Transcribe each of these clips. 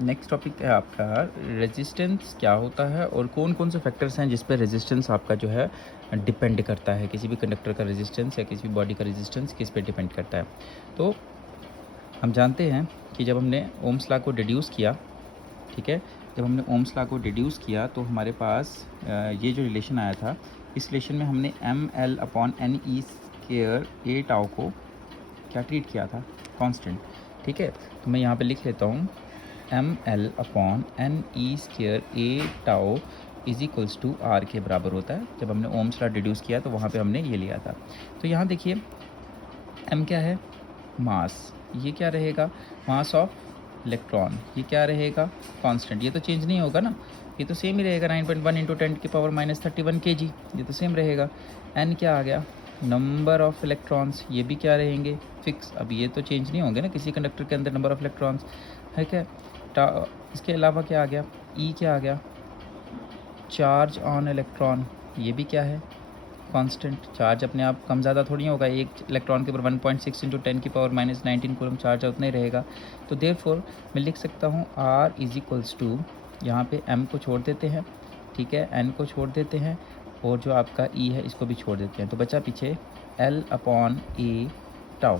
Next topic है आपका resistance क्या होता है और कौन कौन से फैक्टर्स हैं जिस पे रेजिस्टेंस आपका जो है डिपेंड करता है। किसी भी कंडक्टर का रेजिस्टेंस या किसी भी बॉडी का रेजिस्टेंस किस पे डिपेंड करता है। तो हम जानते हैं कि जब हमने ओम्स लॉ को डिड्यूस किया, ठीक है, जब हमने ओम्स लॉ को डिड्यूस किया तो हमारे पास ये जो रिलेशन आया था, इस रिलेशन में हमने ml/ne² ए टाउ को क्या ट्रीट किया था, कांस्टेंट। ठीक है, तो मैं यहाँ पे लिख लेता हूँ ml/ne² a tau is equals to R के बराबर होता है। जब हमने ओम्स लॉ डिड्यूस किया तो वहाँ पे हमने ये लिया था। तो यहाँ देखिए m क्या है, मास, ये क्या रहेगा, मास ऑफ इलेक्ट्रॉन, ये क्या रहेगा, कांस्टेंट, ये तो चेंज नहीं होगा ना, ये तो सेम ही रहेगा 9.1 इंटू 10⁻31 kg, ये तो सेम रहेगा। n क्या आ गया, नंबर ऑफ इलेक्ट्रॉन्स, ये भी क्या रहेंगे, फिक्स। अब ये तो चेंज नहीं होंगे ना किसी कंडक्टर के अंदर नंबर ऑफ इलेक्ट्रॉन्स, है क्या। इसके अलावा क्या आ गया, ई क्या आ गया, चार्ज ऑन इलेक्ट्रॉन, ये भी क्या है, कांस्टेंट। चार्ज अपने आप कम ज़्यादा थोड़ी होगा, एक इलेक्ट्रॉन के ऊपर 1.6 इंटू 10⁻19 कूलम चार्ज उतना ही रहेगा। तो देयरफॉर मैं लिख सकता हूँ R इज इक्वल्स टू, यहाँ पे M को छोड़ देते हैं, ठीक है, N को छोड़ देते हैं और जो आपका E है इसको भी छोड़ देते हैं, तो बचा पीछे L/A tau.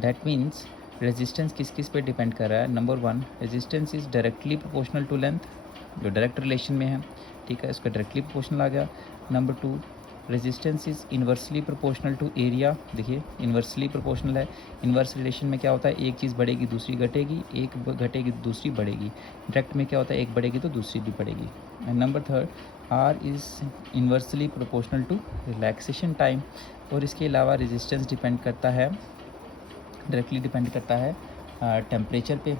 That means resistance किस किस पे डिपेंड कर रहा है। Number 1, resistance is directly proportional to length, जो डायरेक्ट रिलेशन में है, ठीक है, इसका डायरेक्टली प्रोपोर्शनल आ गया। Number 2, resistance is inversely proportional to area, देखिए इन्वर्सली प्रोपोर्शनल है। इन्वर्स रिलेशन में क्या होता है, एक चीज़ बढ़ेगी दूसरी घटेगी, एक घटेगी तो दूसरी बढ़ेगी। डायरेक्ट में क्या होता है, एक बढ़ेगी तो दूसरी भी बढ़ेगी। And number 3, R is inversely proportional to relaxation time. और इसके अलावा रेजिस्टेंस डिपेंड करता है, डायरेक्टली डिपेंड करता है टेम्परेचर पे।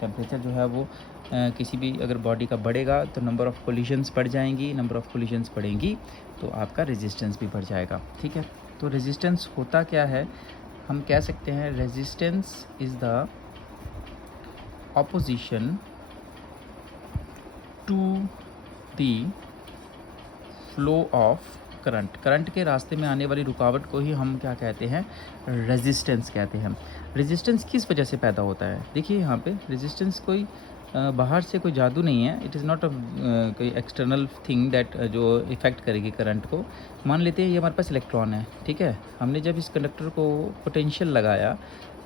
टेम्परेचर जो है वो किसी भी अगर बॉडी का बढ़ेगा तो नंबर ऑफ़ कोलिजन्स बढ़ जाएंगी, नंबर ऑफ़ कोलिजन्स बढ़ेंगी तो आपका रेजिस्टेंस भी बढ़ जाएगा। ठीक है, तो रेजिस्टेंस होता क्या है, हम कह सकते हैं resistance is the opposition to the flow of current. Current के रास्ते में आने वाली रुकावट को ही हम क्या कहते हैं, रेजिस्टेंस कहते हैं। रेजिस्टेंस किस वजह से पैदा होता है, देखिए यहाँ पे रेजिस्टेंस कोई बाहर से कोई जादू नहीं है, इट इज़ नॉट अ कोई एक्सटर्नल थिंग दैट जो इफ़ेक्ट करेगी करंट को। मान लेते हैं ये हमारे पास इलेक्ट्रॉन है, ठीक है, हमने जब इस कंडक्टर को पोटेंशियल लगाया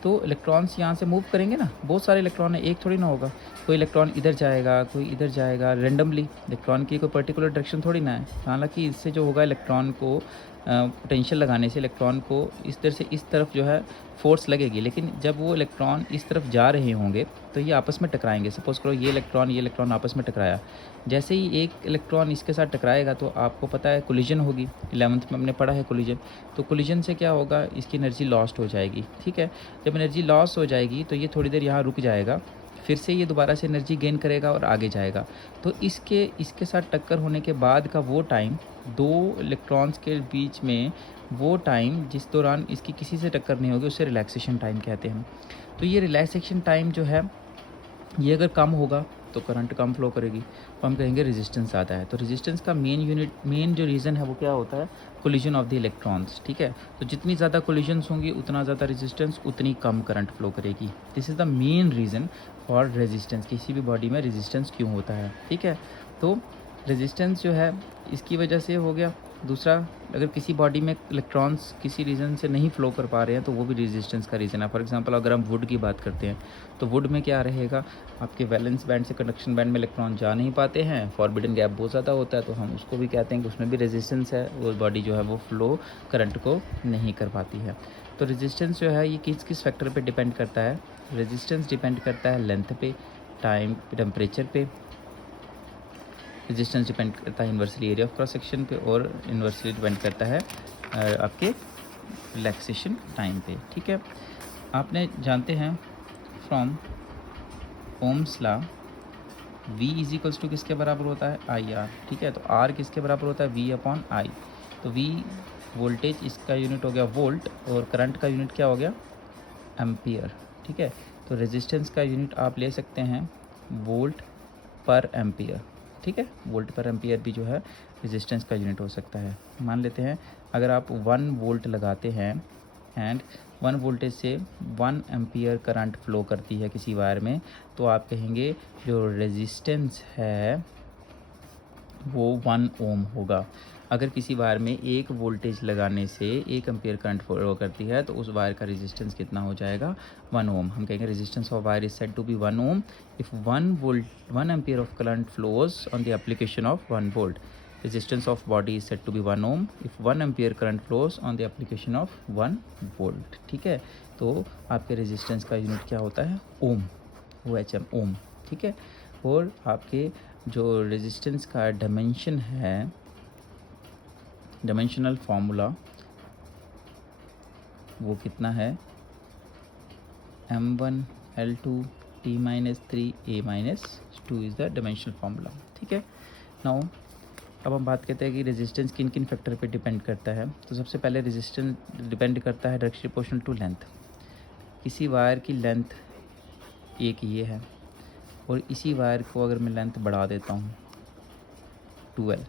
तो इलेक्ट्रॉन्स यहाँ से मूव करेंगे ना, बहुत सारे इलेक्ट्रॉन है, एक थोड़ी ना होगा। कोई इलेक्ट्रॉन इधर जाएगा, कोई इधर जाएगा, रेंडमली। इलेक्ट्रॉन की कोई पर्टिकुलर डायरेक्शन थोड़ी ना है। हालांकि इससे जो होगा, इलेक्ट्रॉन को पोटेंशियल लगाने से इलेक्ट्रॉन को इस तरह से इस तरफ जो है फोर्स लगेगी, लेकिन जब वो इलेक्ट्रॉन इस तरफ जा रहे होंगे तो ये आपस में टकराएंगे। सपोज करो ये इलेक्ट्रॉन आपस में टकराया, जैसे ही एक इलेक्ट्रॉन इसके साथ टकराएगा तो आपको पता है कोलिजन होगी, 11th में हमने पढ़ा है कोलिजन। तो कोलिजन से क्या होगा, इसकी एनर्जी लॉस्ट हो जाएगी। ठीक है, जब एनर्जी लॉस हो जाएगी तो ये थोड़ी देर यहाँ रुक जाएगा, फिर से ये दोबारा से एनर्जी गेन करेगा और आगे जाएगा। तो इसके साथ टक्कर होने के बाद का वो टाइम, दो इलेक्ट्रॉन्स के बीच में वो टाइम जिस दौरान इसकी किसी से टक्कर नहीं होगी, उसे रिलैक्सेशन टाइम कहते हैं। तो ये रिलैक्सेशन टाइम जो है, ये अगर कम होगा तो करंट कम फ्लो करेगी, तो हम कहेंगे रेजिस्टेंस ज़्यादा है। तो रेजिस्टेंस का मेन जो रीज़न है वो क्या होता है, कोलिजन ऑफ द इलेक्ट्रॉन्स। ठीक है, तो जितनी ज़्यादा कोलिजन्स होंगी उतना ज़्यादा रेजिस्टेंस, उतनी कम करंट फ्लो करेगी। This is the main reason for resistance, किसी भी बॉडी में रेजिस्टेंस क्यों होता है। ठीक है, तो रेजिस्टेंस जो है इसकी वजह से हो गया। दूसरा, अगर किसी बॉडी में इलेक्ट्रॉन्स किसी रीज़न से नहीं फ़्लो कर पा रहे हैं तो वो भी रेजिस्टेंस का रीज़न है। फॉर एग्जांपल अगर हम वुड की बात करते हैं तो वुड में क्या रहेगा, आपके वैलेंस बैंड से कंडक्शन बैंड में इलेक्ट्रॉन जा नहीं पाते हैं, फॉरबिडन गैप बहुत ज़्यादा होता है, तो हम उसको भी कहते हैं कि उसमें भी रेजिस्टेंस है, वो बॉडी जो है वो फ्लो करंट को नहीं कर पाती है। तो रेजिस्टेंस जो है ये किस किस फैक्टर पर डिपेंड करता है, रेजिस्टेंस डिपेंड करता है लेंथ पे, टाइम, टेम्परेचर पे। रेजिस्टेंस डिपेंड करता है inversely area of cross section पे, और इन्वर्सली डिपेंड करता है आपके रिलैक्सेशन टाइम पे। ठीक है, आपने जानते हैं from Ohm's law V is equals to किसके बराबर होता है, आई आर। ठीक है, तो R किसके बराबर होता है, V/I। तो V वोल्टेज, इसका यूनिट हो गया वोल्ट, और करंट का यूनिट क्या हो गया, एम्पियर। ठीक है, तो रेजिस्टेंस का यूनिट आप ले सकते हैं वोल्ट पर एम्पियर। ठीक है, वोल्ट पर एम्पियर भी जो है रेजिस्टेंस का यूनिट हो सकता है। मान लेते हैं अगर आप 1 वोल्ट लगाते हैं एंड 1 वोल्टेज से 1 एम्पियर करंट फ्लो करती है किसी वायर में, तो आप कहेंगे जो रेजिस्टेंस है वो 1 ओम होगा। अगर किसी वायर में 1 वोल्टेज लगाने से 1 एम्पियर करंट फ्लो करती है तो उस वायर का रेजिस्टेंस कितना हो जाएगा? 1 ओम। हम कहेंगे resistance of wire is said to be 1 ohm if 1 ampere of current flows on the application of 1 volt. Resistance of body is said to be 1 ohm if 1 ampere current flows on the application of 1 volt. ठीक है, तो आपके resistance का unit क्या होता है? ओम, OHM, ओम। ठीक है, और आपके जो रेजिस्टेंस का डायमेंशन है, डायमेंशनल फार्मूला वो कितना है? m1 l2 t-3 a-2 is the dimensional formula. ठीक है, नाउ अब हम बात करते हैं कि रेजिस्टेंस किन किन फैक्टर पे डिपेंड करता है। तो सबसे पहले रेजिस्टेंस डिपेंड करता है डायरेक्टली प्रोपोर्शनल टू लेंथ। किसी वायर की लेंथ एक ये है और इसी वायर को अगर मैं लेंथ बढ़ा देता हूँ 12,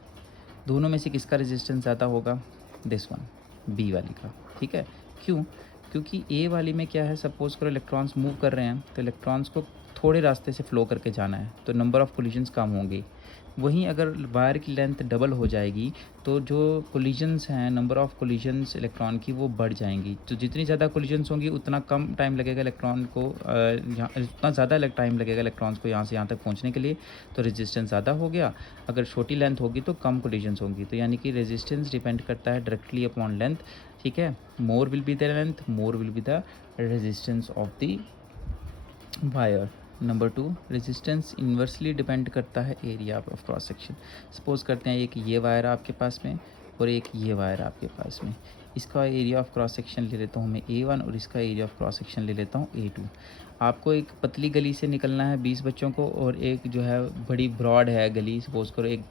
दोनों में से किसका रेजिस्टेंस ज़्यादा होगा? दिस वन, बी वाली का। ठीक है, क्यों? क्योंकि ए वाली में क्या है, सपोज करो इलेक्ट्रॉन्स मूव कर रहे हैं तो इलेक्ट्रॉन्स को थोड़े रास्ते से फ्लो करके जाना है, तो नंबर ऑफ़ कोलिजन्स कम होंगे। वहीं अगर वायर की लेंथ डबल हो जाएगी तो जो कोलिजन्स हैं, नंबर ऑफ़ कोलिजन्स इलेक्ट्रॉन की वो बढ़ जाएंगी। तो जितनी ज़्यादा कोलिजन्स होंगी उतना कम टाइम लगेगा इलेक्ट्रॉन को उतना ज़्यादा टाइम लगेगा इलेक्ट्रॉन्स को यहाँ से यहाँ तक पहुँचने के लिए, तो रेजिस्टेंस ज़्यादा हो गया। अगर छोटी लेंथ होगी तो कम कोलिजन्स होंगी, तो यानी कि रेजिस्टेंस डिपेंड करता है डायरेक्टली अपॉन लेंथ। ठीक है, more will be the length, more will be the resistance of the wire. Number 2, resistance inversely depend करता है area of cross section. Suppose करते हैं एक ये वायर आपके पास में और एक ये वायर आपके पास में, इसका एरिया ऑफ क्रॉस सेक्शन ले लेता हूँ मैं A1 और इसका एरिया ऑफ क्रॉस सेक्शन ले लेता हूँ A2। आपको एक पतली गली से निकलना है 20 बच्चों को, और एक जो है बड़ी ब्रॉड है गली, सपोज करो एक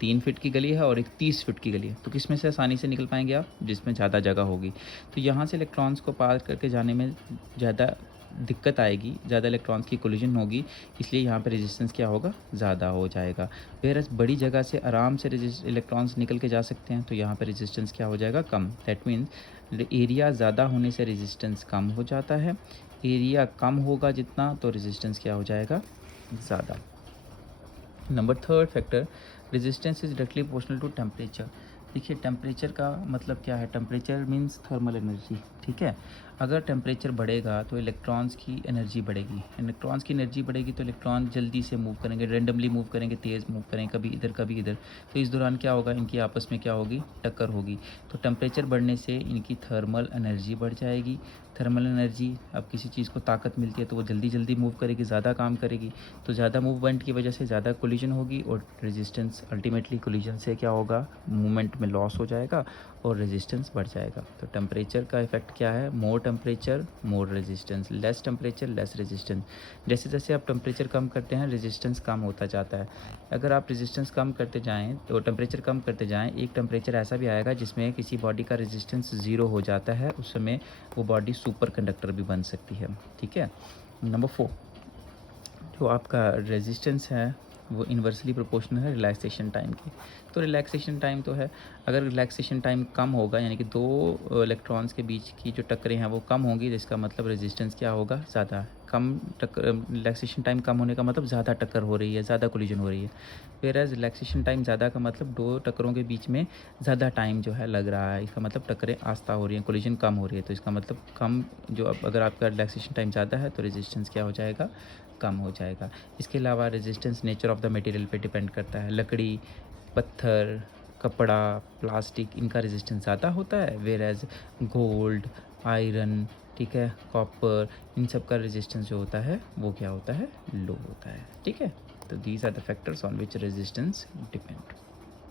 3 फीट की गली है और एक 30 फीट की गली है, तो किस में से आसानी से निकल पाएंगे आप? जिसमें ज़्यादा जगह होगी। तो यहाँ से इलेक्ट्रॉन्स को पार करके जाने में ज़्यादा दिक्कत आएगी, ज़्यादा इलेक्ट्रॉन्स की कोलिजन होगी, इसलिए यहाँ पे रेजिस्टेंस क्या होगा? ज़्यादा हो जाएगा। वेरएज़ बड़ी जगह से आराम से इलेक्ट्रॉन्स निकल के जा सकते हैं, तो यहाँ पे रेजिस्टेंस क्या हो जाएगा? कम। दैट मीन्स एरिया ज़्यादा होने से रेजिस्टेंस कम हो जाता है, एरिया कम होगा जितना तो रेजिस्टेंस क्या हो जाएगा? ज़्यादा। Number 3 factor, resistance is directly proportional to temperature. देखिए टेम्परेचर का मतलब क्या है? Temperature means thermal energy. ठीक है, अगर टेम्परेचर बढ़ेगा तो इलेक्ट्रॉन्स की एनर्जी बढ़ेगी, इलेक्ट्रॉन्स की एनर्जी बढ़ेगी तो इलेक्ट्रॉन जल्दी से मूव करेंगे, रेंडमली मूव करेंगे, तेज़ मूव करेंगे, कभी इधर कभी इधर। तो इस दौरान क्या होगा? इनकी आपस में क्या होगी? टक्कर होगी। तो टेम्परेचर बढ़ने से इनकी थर्मल एनर्जी बढ़ जाएगी। थर्मल एनर्जी, अब किसी चीज़ को ताकत मिलती है तो वो जल्दी जल्दी मूव करेगी, ज़्यादा काम करेगी, तो ज़्यादा मूवमेंट की वजह से ज़्यादा कोलिजन होगी और रेजिस्टेंस अल्टीमेटली कोलिजन से क्या होगा? मूवमेंट में लॉस हो जाएगा और रेजिस्टेंस बढ़ जाएगा। तो टेम्परेचर का इफेक्ट क्या है? More temperature more resistance, less temperature less resistance. जैसे जैसे आप टेम्परेचर कम करते हैं रेजिस्टेंस कम होता जाता है। अगर आप रेजिस्टेंस कम करते जाएँ तो टेम्परेचर कम करते जाएँ, एक टेम्परेचर ऐसा भी आएगा जिसमें किसी बॉडी का रेजिस्टेंस 0 हो जाता है, उस समय वो बॉडी सुपर कंडक्टर भी बन सकती है। ठीक है, नंबर 4, जो आपका रेजिस्टेंस है वो इन्वर्सली प्रोपोर्शनल है रिलैक्सेशन टाइम की। तो रिलैक्सेशन टाइम तो है, अगर रिलैक्सेशन टाइम कम होगा यानी कि दो इलेक्ट्रॉन्स के बीच की जो टक्करें हैं वो कम होंगी, जिसका मतलब रेजिस्टेंस क्या होगा? ज़्यादा। कम टक्कर, रिलैक्सेशन टाइम कम होने का मतलब ज़्यादा टक्कर हो रही है, ज़्यादा कोलिजन हो रही है। वेयरएज़ रिलैक्सेशन टाइम ज़्यादा का मतलब दो टक्करों के बीच में ज़्यादा टाइम जो है लग रहा है, इसका मतलब टक्करें आस्ता हो रही हैं, कोलिजन कम हो रही है, तो इसका मतलब कम जो अगर आपका रिलैक्सेशन टाइम ज़्यादा है तो रेजिस्टेंस क्या हो जाएगा? कम हो जाएगा। इसके अलावा resistance nature of the material पे डिपेंड करता है। लकड़ी, पत्थर, कपड़ा, प्लास्टिक, इनका रेजिस्टेंस ज़्यादा होता है, वेयरएज़ गोल्ड, आयरन, ठीक है, कॉपर, इन सब का रेजिस्टेंस जो होता है वो क्या होता है? लो होता है। ठीक है, तो these are the factors on which resistance depend.